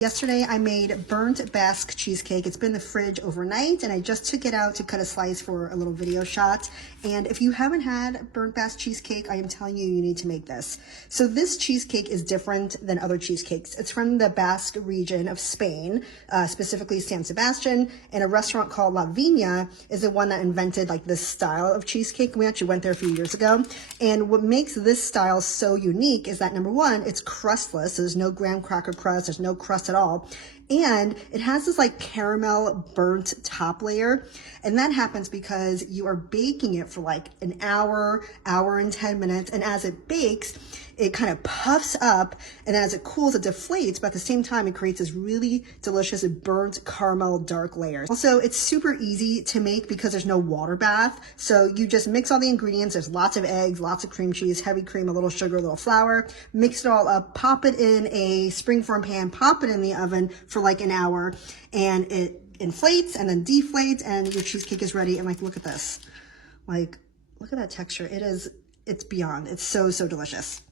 Yesterday I made burnt Basque cheesecake. It's been in the fridge overnight and I just took it out to cut a slice for a little video shot. And if you haven't had burnt Basque cheesecake, I am telling you, you need to make this. So this cheesecake is different than other cheesecakes. It's from the Basque region of Spain, specifically San Sebastian, and a restaurant called La Viña is the one that invented like this style of cheesecake. We actually went there a few years ago. And what makes this style so unique is that number one, it's crustless. So there's no graham cracker crust, there's no crust at all. And it has this like caramel burnt top layer. And that happens because you are baking it for like an hour and 10 minutes. And as it bakes, it kind of puffs up, and as it cools, it deflates, but at the same time, it creates this really delicious burnt caramel dark layer. Also, it's super easy to make because there's no water bath. So you just mix all the ingredients. There's lots of eggs, lots of cream cheese, heavy cream, a little sugar, a little flour, mix it all up, pop it in a springform pan, pop it in the oven for like an hour, and it inflates and then deflates, and your cheesecake is ready. And like, look at this. Like, look at that texture. It's beyond. It's so, so delicious.